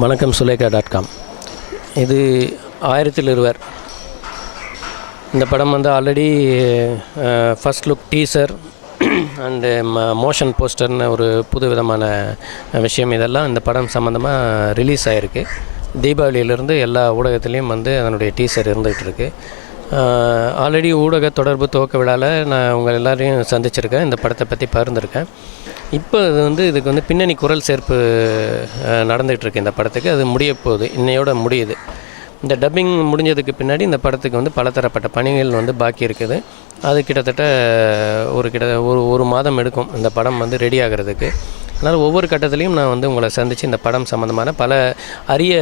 வணக்கம் சுலேகா.com. இது ஆயிரத்தில் இருவர். இந்த படம் வந்து already first look teaser and motion போஸ்டர்னு ஒரு புது விதமான விஷயம் இதெல்லாம் இந்த படம் சம்மந்தமாக ரிலீஸ் ஆகிருக்கு. தீபாவளியிலேருந்து எல்லா ஊடகத்துலேயும் வந்து அதனுடைய டீசர் இருந்துகிட்ருக்கு. ஆல்ரெடி ஊடக தொடர்பு துவக்க விழாவில் நான் உங்கள் எல்லோரையும் சந்திச்சிருக்கேன், இந்த படத்தை பற்றி பகிர்ந்துருக்கேன். இப்போ இது வந்து இதுக்கு வந்து பின்னணி குரல் சேர்ப்பு நடந்துகிட்ருக்கு. இந்த படத்துக்கு அது முடிய போகுது, இன்னையோட முடியுது. இந்த டப்பிங் முடிஞ்சதுக்கு பின்னாடி இந்த படத்துக்கு வந்து பலதரப்பட்ட பணிகள் வந்து பாக்கி இருக்குது. அது கிட்டத்தட்ட ஒரு மாதம் எடுக்கும் இந்த படம் வந்து ரெடி ஆகிறதுக்கு. அதனால் ஒவ்வொரு கட்டத்துலேயும் நான் வந்து உங்களை சந்தித்து இந்த படம் சம்மந்தமான பல அரிய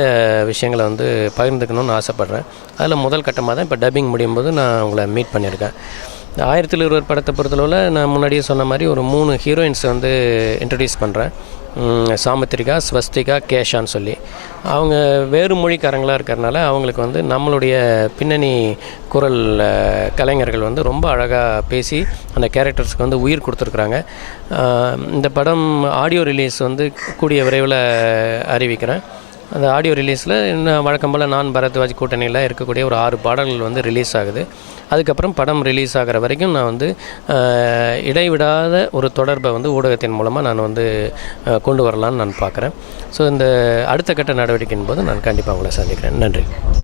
விஷயங்களை வந்து பகிர்ந்துக்கணும்னு ஆசைப்பட்றேன். அதில் முதல் கட்டமாக தான் இப்போ டப்பிங் முடியும் போது நான் உங்களை மீட் பண்ணியிருக்கேன். இந்த ஆயிரத்தில் இருவர் படத்தை பொறுத்தளவில் நான் முன்னாடியே சொன்ன மாதிரி ஒரு 3 ஹீரோயின்ஸ் வந்து இன்ட்ரடியூஸ் பண்ணுறேன். சாமுத்திரிகா, ஸ்வஸ்திகா, கேஷான்னு சொல்லி. அவங்க வேறு மொழிக்காரங்களாக இருக்கிறனால அவங்களுக்கு வந்து நம்மளுடைய பின்னணி குரல் கலைஞர்கள் வந்து ரொம்ப அழகாக பேசி அந்த கேரக்டர்ஸ்க்கு வந்து உயிர் கொடுத்துருக்குறாங்க. இந்த படம் ஆடியோ ரிலீஸ் வந்து கூடிய விரைவில் அறிவிக்கிறேன். அந்த ஆடியோ ரிலீஸில் இன்னும் வழக்கம் போல் நான் பரத்வாஜ் கூட்டணியில் இருக்கக்கூடிய ஒரு 6 பாடல்கள் வந்து ரிலீஸ் ஆகுது. அதுக்கப்புறம் படம் ரிலீஸ் ஆகிற வரைக்கும் நான் வந்து இடைவிடாத ஒரு தொடர்பை வந்து ஊடகத்தின் மூலமாக நான் வந்து கொண்டு வரலான்னு நான் பார்க்குறேன். ஸோ இந்த அடுத்த கட்ட நடவடிக்கையின் போது நான் கண்டிப்பாக உங்களை சந்திக்கிறேன். நன்றி.